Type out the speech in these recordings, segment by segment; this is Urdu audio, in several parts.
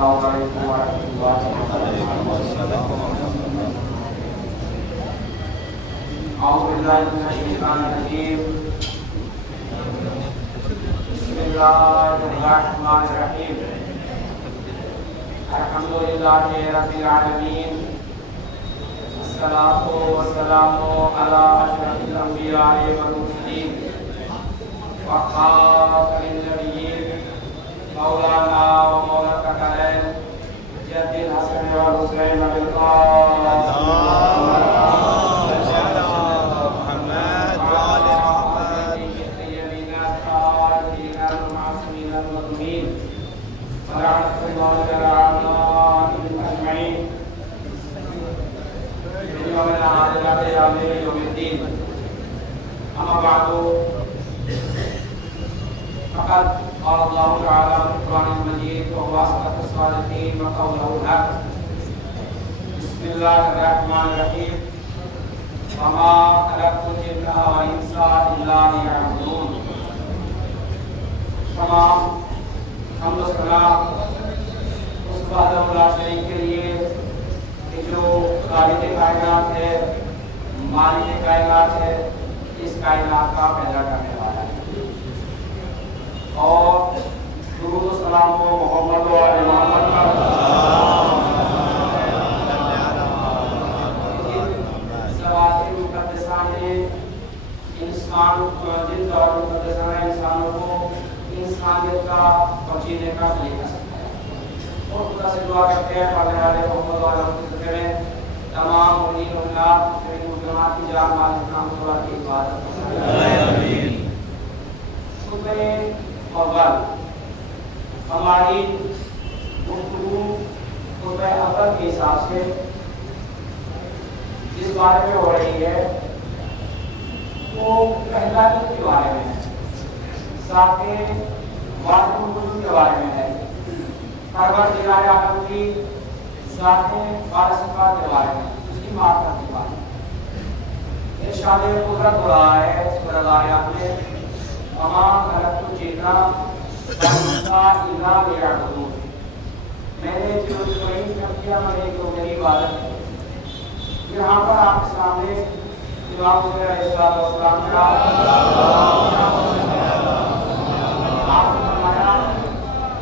السلام علیکم ورحمۃ اللہ وبرکاتہ۔ اعوذ باللہ من الشیطان الرجیم، بسم اللہ الرحمن الرحیم، الحمد للہ رب العالمین، الصلاۃ والسلام علی اشرف الانبیاء والمرسلین وخاتم النبیین مولانا و مولانا کلیم جد الحسن والحسین اما بعد فقد قال الله تعالى في القرآن المجيد وهو أصدق الصادقين وقوله الحق، بسم الله الرحمن الرحيم، وما خلقت الجن والإنس إلا ليعبدون۔ تمام حمد و ثنا اس وحدہ لا شریک کے لیے کہ جو خالق کائنات ہے، مالک کائنات ہے، اس کائنات کا پیدا کرنے والا ہے، اور درود و سلام و محمد و آل محمد صلوات مقدسہ نے انسان جن اور مقدسہ انسانوں کو انسانیت کا پہنچنے کا طریقہ سکھایا، اور خدا سے دعا کرتے ہیں پڑھنے والے محمد و آل محمد میں تمام مومنین و مومنات مسلمات کی جان مال اسلام صلوات کی عبادت آمین۔ صبح اول ہماری گفتگو صبح اول کے حساب سے جس بارے میں ہو رہی ہے وہ پہلا دن کے بارے میں ہے، ساتھ واجب الوجود کے بارے میں ہے، پروردگار عالم کی ذات بارہ صفات کے بارے میں، اس کی معرفت کے بارے میں ارشاد قدرت ہو رہا ہے سورۃ الآیات میں، وما خلقت الجن والانس الا لیعبدون، میں نے جو تعین کر دیا میں تو میری عبادت ہے۔ یہاں پر آپ کے سامنے امام حسین علیہ السلام کا آپ نے فرمایا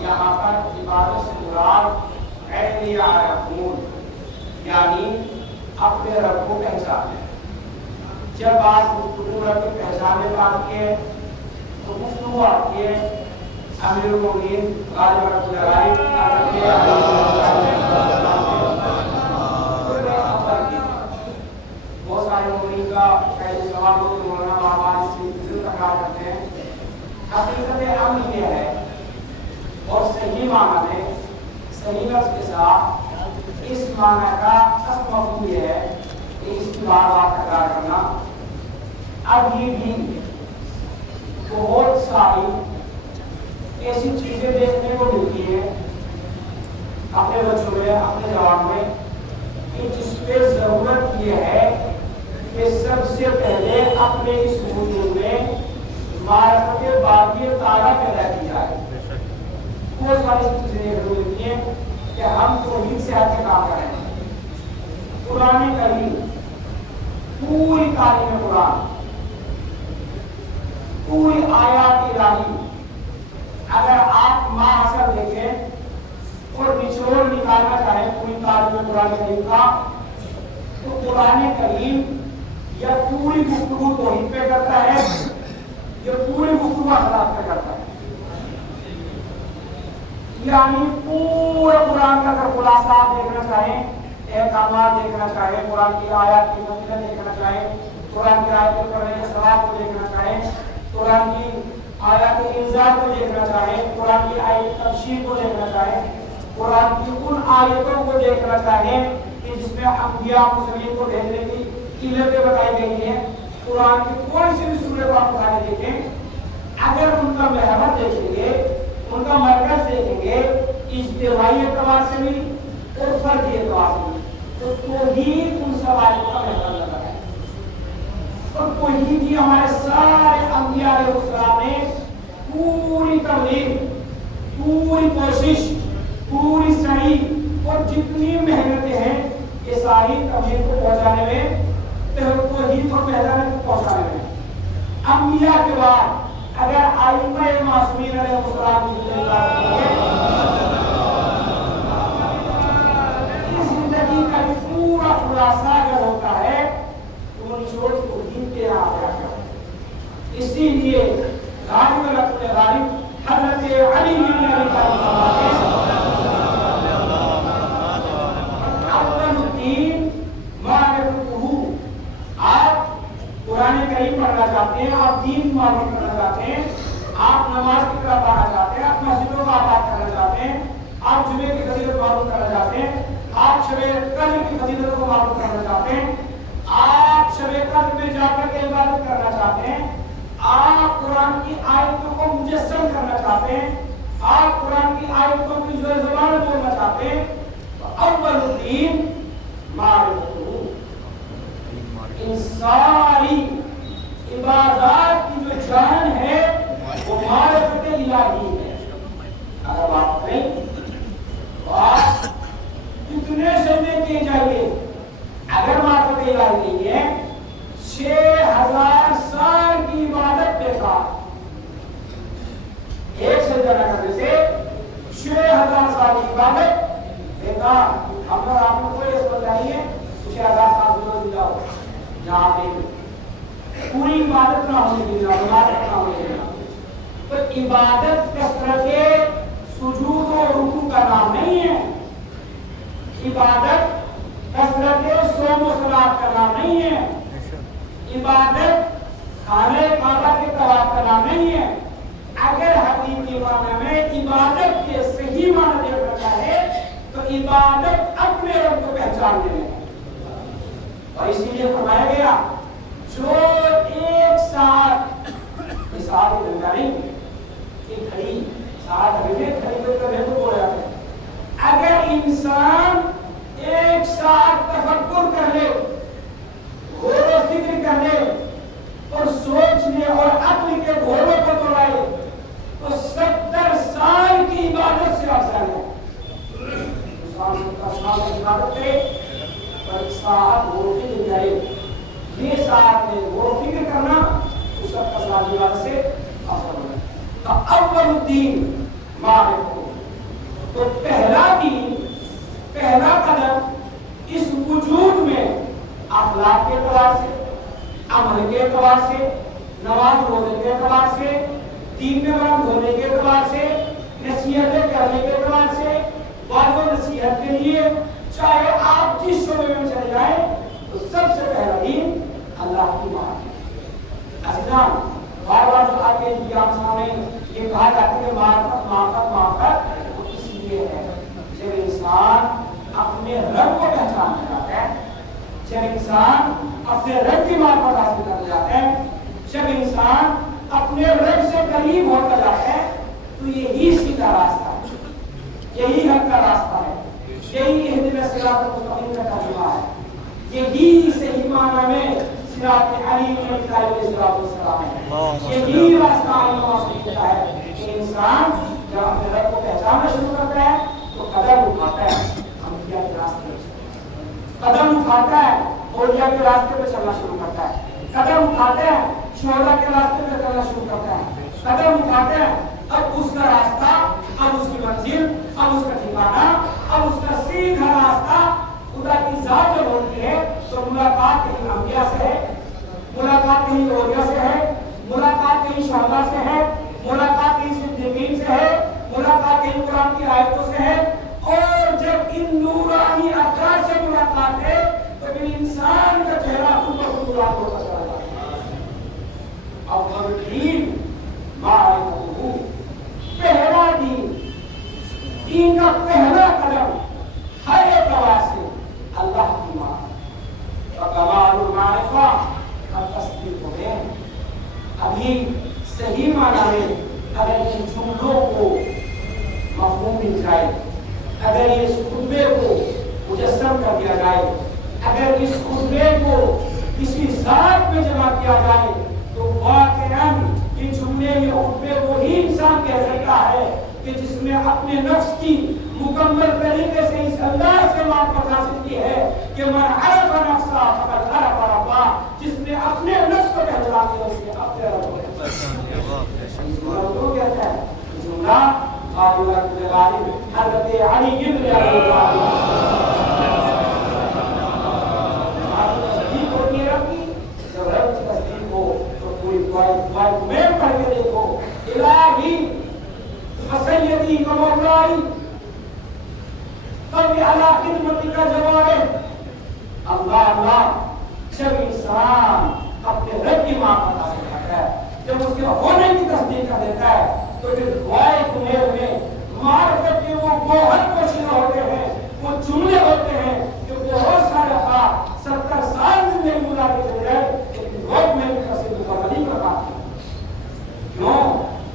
یہاں پر عبادت سے مراد اے لیعبدون، یعنی اپنے رب کو پہچانے۔ جب بات گفتگو رب کی پہچانے پر آتی ہے تو گفتگو آتی ہے امیر المومنین غالب رحمۃ اللہ علیہ بہت سارے مومنین کا پہلے سوال ہو تو مولانا محمد اس سے تکرار کرتے ہیں۔ حقیقت امر یہ ہے اور صحیح معنی میں صحیح لفظ کے ساتھ اس معنی کا اصل مفہوم یہ ہے کہ اس کی بار بار تکرار کرنا۔ اب یہ بھی بہت ساری ایسی چیزیں دیکھنے کو ملتی ہیں اپنے بچوں میں، اپنے جوان میں، کہ جس پہ ضرورت یہ ہے کہ سب سے پہلے اپنے اس وجود میں معرفت باقی تعالیٰ پیدا کی جائے۔ بہت ساری چیزیں دیکھنے کو ملتی ہیں کہ ہم توحید سے ہٹ کے کام کریں۔ قرآن کریم پوری تعلیم قرآن، پوری آیات الہی اگر آپ ماحصل دیکھیں اور نچوڑ نکالنا چاہیں پوری تعلیم قرآن کریم کا، تو قرآن کریم یا پوری گفتگو توحید پہ کرتا ہے یا پوری گفتگو اخلاق پہ کرتا ہے۔ یعنی پورا قرآن کا اگر خلاصہ آپ دیکھنا چاہیں، احکامات دیکھنا چاہیں، قرآن کی آیات کی فضیلت دیکھنا چاہیں، قرآن کی آیات کے پڑھنے کے ثواب کو دیکھنا چاہیں، قرآن کی آیات انذار کو دیکھنا چاہیں، قرآن کی آیت تفسیر کو دیکھنا چاہیں، قرآن کی ان آیتوں کو دیکھنا چاہیں کہ جس میں انبیاء مسلمین کو بھیجنے کی علتیں بتائی گئی ہیں، قرآن کی کوئی سی بھی سورہ کو آپ اٹھا کے دیکھیں، اگر ان کا محور دیکھیں گے، ان کا مرکز دیکھیں گے اجتماعی اعتبار سے بھی اور فردی اعتبار سے بھی، تو توحید ان سب آیتوں کا محور لگا ہے۔ اور توحید ہی ہمارے سارے انبیاء علیہ السلام نے پوری تبلیغ، پوری کوشش، پوری جتنی محنتیں ہیں یہ ساری توحید کو پہنچانے میں، توحید کو پہنچانے میں۔ انبیاء کے بعد اگر ائمہ معصومین علیہ السلام کی زندگی کا پورا خلاصہ اگر ہوتا ہے تو نچوڑ توحید کے آ گیا۔ اسی لیے غالب غالب حضرت علی بن ابی طالب اول الدین معرفتہ۔ آپ قرآن کریم پڑھنا چاہتے ہیں، آپ دین معلوم کرنا چاہتے ہیں، آپ نماز کی طرف آنا چاہتے ہیں، آپ مسجدوں کا آباد کرنا چاہتے ہیں، آپ جمعے کی فضیلت معلوم کرنا چاہتے ہیں، آپ شب قدر کی فضیلت کو معلوم کرنا چاہتے ہیں، آپ شب قدر میں جا کر کے عبادت کرنا چاہتے ہیں، آپ قرآن کی آیتوں کو مجسم کرنا چاہتے ہیں، آپ قرآن کی آیتوں کی جو زبان بولنا چاہتے ہیں، تو اول الدین معرفتہ۔ ان ساری عبادات کی جو جان ہے وہ معرفت الہی ہے۔ اگر بات کریں تو آپ کتنے سجدے کیے جائیے، اگر معرفت الہی نہیں ہے 6000 سال کی عبادت بیکار۔ ایک سجدہ نہ کرنے سے 6000 سال کی عبادت بیکار۔ ہم اور آپ کو کوئی اس پر چاہیے 6000 سال گزر جاؤ جہاں پہ پوری عبادت نہ ہونے کی عبادت نہ ہونے کی۔ تو عبادت کثرت سجود و رکوع کا نام نہیں ہے، عبادت کثرت صوم و صلات کا نام نہیں ہے، عبادت خانہ کعبہ کے طواف کا نام نہیں ہے۔ اگر حقیقی معنی میں عبادت کے صحیح معنی دیکھنا چاہے تو عبادت اپنے رب کو پہچاننے میں، اور اسی لیے فرمایا گیا جو ایک ساتھ مثال دنیا نہیں کہ گھڑی ساتھ گھڑی تو بول رہا ہے، اگر انسان ایک ساتھ تفکر کر لے، غور و فکر کر لے اور سوچ لے اور عقل کے گھوڑوں کو دوڑائے تو 70 سال کی عبادت سے افضل ہے۔ انسان 70 سال کی عبادت کرے اور ایک ساتھ غور و فکر کرے، یہ ساتھ میں غور و فکر کرنا اس 70 سال کی عبادت سے افضل ہے۔ تو اول الدین معرفتہ، تو پہلا دین، پہلا قدم اس وجود میں اخلاق کے اعتبار سے، عمل کے اعتبار سے، نماز روزے کے اعتبار سے، دین میں بلند ہونے کے اعتبار سے، نصیحتیں کرنے کے اعتبار سے، واعظ و نصیحت کے لیے چاہے آپ جس شعبے میں چلے جائیں تو سب سے پہلا دین اللہ کی بات ہے۔ عزیزان، بار بار جو آگے آپ سامنے یہ کہا جاتا ہے کہ معرفت معرفت معرفت، وہ اس لیے ہے جب انسان اپنے رب کو پہچاننا چاہتا ہے، جب انسان اپنے رب کی معرفت حاصل کرنا چاہتا ہے، جب انسان اپنے رب سے قریب ہوتا جاتا ہے، تو یہی سیدھا راستہ ہے، یہی حق کا راستہ ہے، یہی اہدنا الصراط المستقیم کا ترجمہ ہے، یہی صحیح معنی میں صراط علی علیہ السلام ہے، یہی راستہ معصوم کا ہے کہ انسان جب اپنے رب کو پہچاننا شروع کرتا ہے تو قدم اٹھاتا ہے انبیاء کے راستے پہ، قدم اٹھاتا ہے اولیاء کے راستے پہ چلنا شروع کرتا ہے، قدم اٹھاتا ہے شہداء کے راستے پہ چلنا شروع کرتا ہے، قدم اٹھاتا ہے اب اس کا راستہ، اب اس کی منزل، اب اس کا ٹھکانہ، اب اس کا سیدھا راستہ خدا کی ذات جب ہوتی ہے تو ملاقات کہیں انبیاء سے ہے، ملاقات کہیں اولیاء سے ہے، ملاقات کہیں شہداء سے ہے، ملاقات کہیں صدیقین سے ہے، ملاقات کہیں قرآن کی آیتوں سے ہے، اور جب ان نورانی افکار سے ملاقات ہے تو پھر انسان کا چہرہ خود بخود نورانی ہوتا چلا جاتا ہے۔ اول دین معرفتہ، پہلا دین، دین کا پہلا قدم ہر اعتبار سے اللہ کی معرفت، وکمال المعرفہ التصدیق ہے۔ ابھی صحیح معنی میں اگر ان جملوں کو مفہوم مل جائے، اگر اس خطبے کو مجسم کر دیا جائے، اگر اس خطبے کو کسی ذات میں جمع کیا جائے تو واقعاً یہ جملے میں خطبے کو ہی انسان کہہ سکتا ہے کہ جس میں اپنے نفس کی مکمل طریقے سے اس انداز سے آپ کو حاصل کی ہے کہ من عرف نفسہ فقد عرف ربہ، جس نے اپنے نفس کو پہچان لیا اس نے اپنے رب کو پہچان کہتا ہے جملہ قابل غالب حضرت علی بن ابی طالب تصدیق ہوتی ہے رب کی، جب رب کی تصدیق ہو تو پوری دعائیں میں پڑھ کے دیکھو الہی سیدی و مولائی قبل علی خدمتی کا جواب ہے اللہ اللہ۔ جب انسان اپنے رب کی معرفت حاصل کرتا ہے، جب اس کے ہونے کی تصدیق کر دیتا ہے، تو پھر دعائیں کنیر میں معرفت کے وہ گوہر پوشیدہ ہوتے ہیں، وہ جملے ہوتے ہیں کہ بہت سارے افراد 70 سال زندگی گزار کے چلے جائے لیکن روز میں بھی کسی مکمل نہیں کر پاتے۔ کیوں؟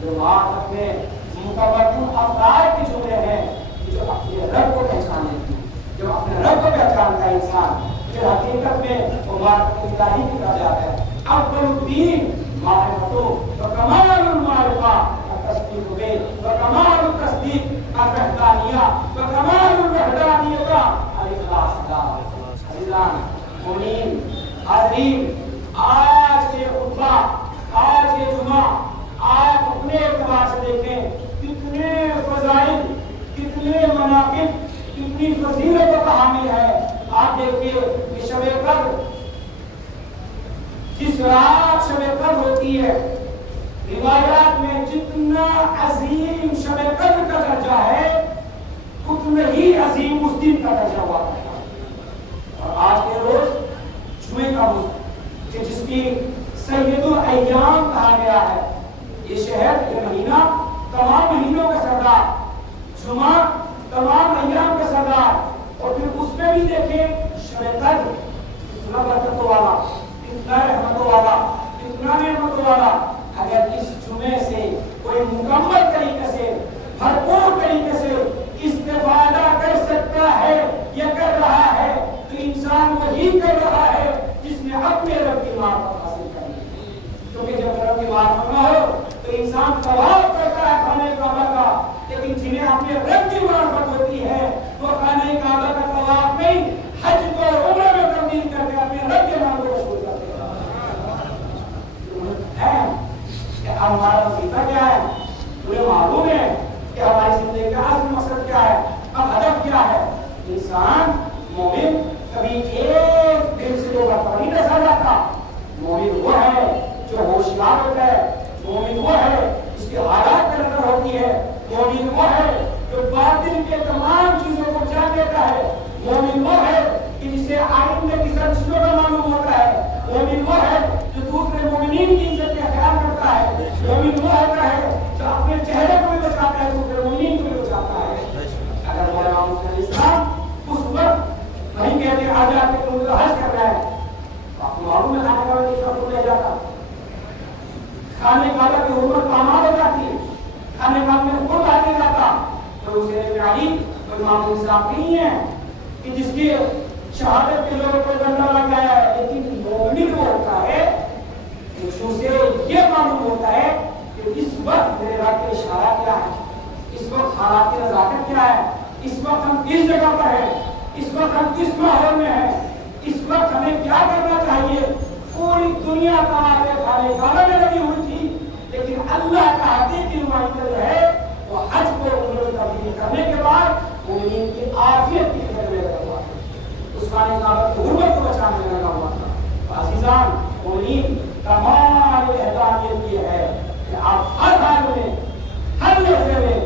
جو معرفت میں متمکن افراد کے جملے ہیں جو اپنے رب کو پہچانے کی، جو اپنے رب کو پہچانتا ہے انسان، پھر حقیقت میں وہ معرفت الہی کی طرف جاتا ہے۔ اول الدین معرفتو وکمال المعرفہ التصدیق بے وکمال التصدیق الوحدانیہ وکمال الوحدانیہ الاخلاص۔ عزیزان مومنین حاضرین، آج کے خطبہ، آج کے جمعہ آپ اپنے اعتبار سے دیکھیں کتنے فضائل، کتنے مناقب، کتنی فضیلتوں کا حامل ہے۔ آپ دیکھیے کہ شب قدر، جس رات شب قدر ہوتی ہے، روایات میں جتنا عظیم شب قدر کا درجہ ہے اتنا ہی عظیم اس دن کا درجہ ہوا کرتا ہے۔ اور آج کے روز جمعے کا روز کہ جس کی سید الایام کہا گیا ہے، یہ شہر، یہ مہینہ تمام مہینوں کا سردار، جمعہ تمام ایام کا سردار، اور پھر اس میں بھی دیکھیں شب قدر اتنا برکتوں والا، اتنا رحمتوں والا، اتنا نعمتوں والا۔ اگر اس جمعے سے کوئی مکمل طریقے سے، بھرپور طریقے سے استفادہ کر سکتا ہے یا کر رہا ہے تو انسان وہی کر رہا ہے جس نے اپنے رب کی معرفت حاصل کر لی۔ کیونکہ جب رب کی معرفت نہ ہو تو انسان طواف کرتا ہے خانہ کعبہ کا، لیکن جنہیں اپنے رب کی معرفت ہوتی ہے وہ خانہ کعبہ کا طواف نہیں، حج کو عمرہ میں تبدیل کر کے اپنے رب کے نام کو مشہور کرتے ہیں۔ کہ ہمارا وظیفہ کیا ہے، تمہیں معلوم ہے کہ ہماری زندگی کا اصل مقصد کیا ہے، اب ہدف کیا ہے۔ انسان مومن کبھی ایک دن سے 2 مرتبہ نہیں ڈسا جاتا۔ مومن وہ ہے جو ہوشیار ہوتا ہے، مومن وہ ہے جس کی حالات پر نظر ہوتی ہے، مومن وہ ہے جو باطن کے تمام چیزوں کو جان لیتا ہے، مومن وہ ہے کہ جسے آئندہ کی سب چیزوں کا معلوم ہوتا ہے، مومن وہ ہے جو دوسرے مومنین کی عزت کا خیال کرتا ہے، مومن وہ ہوتا ہے جو اپنے چہرے کو بھی بچاتا ہے، دوسرے مومنین کو بھی بچاتا ہے۔ اگر مولانا مسلم اسلام اس وقت نہیں کہتے آ جا کے تم حج کر رہا ہے، آپ کو معلوم ہے کھانے کا بھی نہیں لے جاتا، کھانے کعبہ کی حرمت پامال ہو جاتی ہے، کھانے کعبہ میں خود آ نہیں جاتا، تو اسے علی کوئی معمولی صاحب نہیں ہے کہ جس کی شہادت کے لوگوں کو ڈنڈا لگ گیا ہے، لیکن مومن وہ ہوتا ہے اسے یہ معلوم ہوتا ہے کہ اس وقت میرے رب کا اشارہ کیا ہے، اس وقت حالات کی نزاکت کیا ہے، اس وقت ہم کس جگہ پر ہیں، اس وقت ہم کس ماحول میں ہیں، اس وقت ہمیں کیا کرنا چاہیے۔ پوری دنیا کعبے کعبہ میں لگی ہوئی تھی، لیکن اللہ کا حقیقی نمائندہ جو ہے وہ حج کو عمرہ میں تبدیل کرنے کے بعد مومنین کی عافیت کی خدمت میں لگا ہوا تھا، اس خانہ کعبہ کی حرمت کو بچانے میں لگا ہوا تھا۔ عزیزان مومنین، کمال احسانیت یہ ہے کہ آپ ہر حال میں، ہر لحظے میں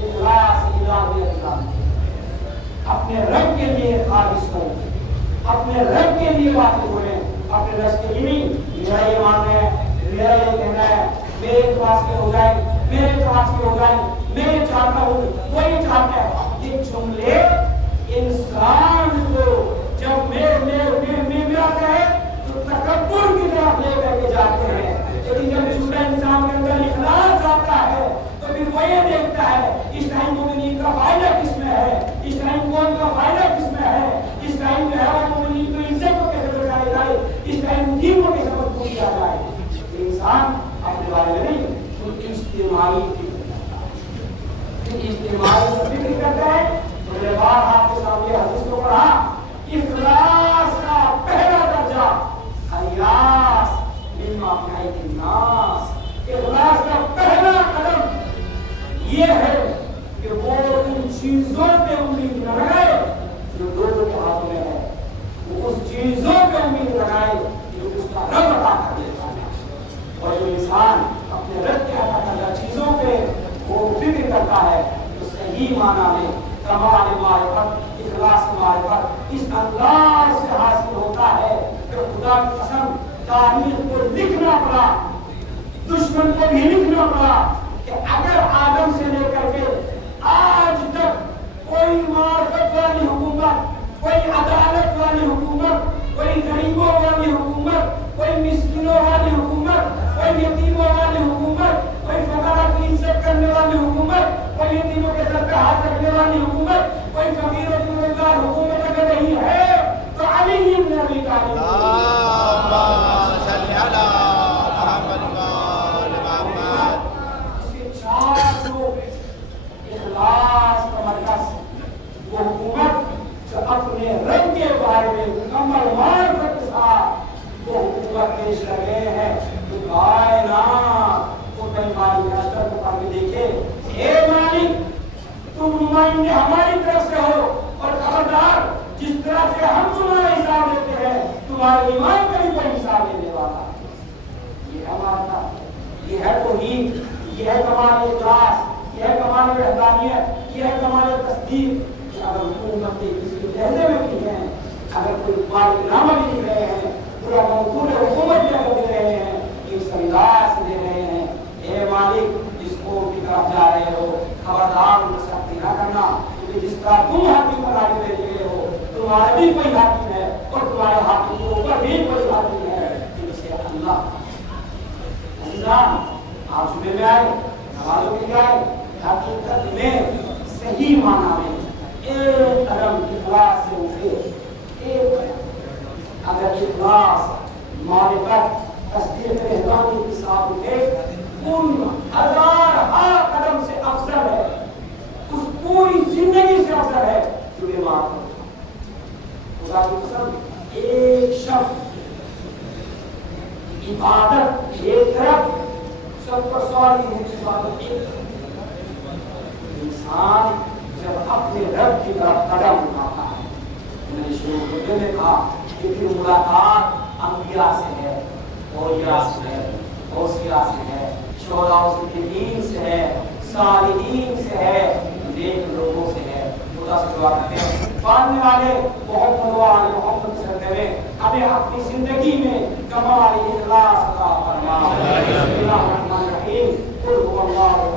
اخلاص الہی اپنے رب کے لیے خالص ہوں، اپنے رب کے لیے واقف ہوئے، اپنے رب کے لیے میرا یہ ماننا ہے، میرا یہ کہنا ہے، میرے پاس کے ہو جائے، میرے پاس کے ہو جائے، میں یہ چاہتا ہوں، وہ یہ چاہتا ہے۔ یہ جملے انسان کو جب میں آتا ہے تو تکبر کی طرف لے کر کے جاتے ہیں، لیکن جب جملہ انسان کے اندر اخلاص آتا ہے تو پھر وہ یہ دیکھتا ہے اس ٹائم مومنین کا فائدہ کس میں ہے، اس ٹائم کون کا فائدہ کس میں ہے، اس ٹائم جو ہے وہ مومنین کو عزت کو کیسے بچایا جائے، اس ٹائم دین کو کیسے مضبوط کیا جائے۔ انسان اپنے بارے میں نہیں، تو اجتماعی فکر کرتا ہے۔ اجتماعی فکر کرتا ہے تو میرے بار آپ کے سامنے حدیث کو پڑھا چیزوں پہ امید نہ لگائے جو لوگوں کے ہاتھ میں ہے، وہ اس چیزوں پہ امید لگائے جو اس کا رب عطا کر دیتا ہے۔ اور جو انسان اپنے رب کے عطا کردہ چیزوں پہ وہ فکر کرتا ہے تو صحیح معنی میں کمال معرفت، اخلاص معرفت اس انداز سے حاصل ہوتا ہے کہ خدا کی قسم تاریخ کو لکھنا پڑا، دشمن کو بھی لکھنا پڑا کہ اگر آدم سے لے کر کے آج تک کوئی معرفت والی حکومت، کوئی عدالت والی حکومت، کوئی غریبوں والی حکومت، کوئی مسکینوں والی حکومت، کوئی یتیموں والی حکومت، کوئی فقراء کی عزت کرنے والی حکومت، کوئی یتیموں کے سر پہ ہاتھ رکھنے والی حکومت، کوئی فقیر و بیروزگار حکومت اگر نہیں ہے تو علی بن ابی طالب اخلاص کا مرکز، وہ حکومت جو اپنے رب کے بارے میں مکمل معرفت کے ساتھ وہ حکومت پیش کر رہے ہیں جو کائنات کو مالک اشتر کو پڑھ کے دیکھے، اے مالک تم نمائندے ہماری طرف سے ہو اور خبردار جس طرح سے ہم تمہارا حساب لیتے ہیں تمہارے ایمان کا بھی کوئی حساب لینے والا۔ یہ ہے ہمارا، یہ ہے توحید، یہ ہے کمال اخلاص، یہ ہے کمال وحدانیت، یہ ہے کمال تصدیق کہ اگر حکومت کسی لہجے میں کی ہے، اگر کوئی مالک نامہ بھی لکھ رہے ہیں، پورا موضوع حکومت بھی اگر دے رہے ہیں، اس انداز سے دے رہے ہیں اے مالک جس قوم کی طرف جا رہے ہو خبردار ان سے سختی نہ کرنا، کیونکہ جس طرح تم حاکم بنا کے دے رہے ہو تمہارا بھی کوئی حاکم ہے اور تمہارے حاکم کے اوپر بھی کوئی حاکم ہے جن سے اللہ۔ عزیزان آپ صبح میں آئے، نمازوں کے لیے آئے، حقیقت میں صحیح معنی میں ایک قدم اخلاص سے اٹھے، ایک قدم اگر اخلاص معرفت تصدیق رحمانی کے ساتھ اٹھے ان ہزار قدم سے افضل ہے، اس پوری زندگی سے افضل ہے جو بیمار ہو۔ خدا کی قسم ایک شخص عبادت ایک طرف، سب پر سوال یہ ہے کہ عبادت ایک طرف، انسان جب اپنے رب کی طرف قدم اٹھاتا ہے، میں نے شروع ہوتے میں کہا کہ پھر ملاقات انبیاء سے ہے، اولیاء سے ہے، اوصیاء سے ہے، شہداء و صدیقین سے ہے، صالحین سے ہے، نیک لوگوں سے ہے۔ خدا سے دعا کرتے ہیں پڑھنے والے محمد وآل محمد صلی اللہ علیہ وسلم ہمیں اپنی زندگی میں کمال اخلاص عطا فرما۔ بسم اللہ الرحمن الرحیم، قل هو اللہ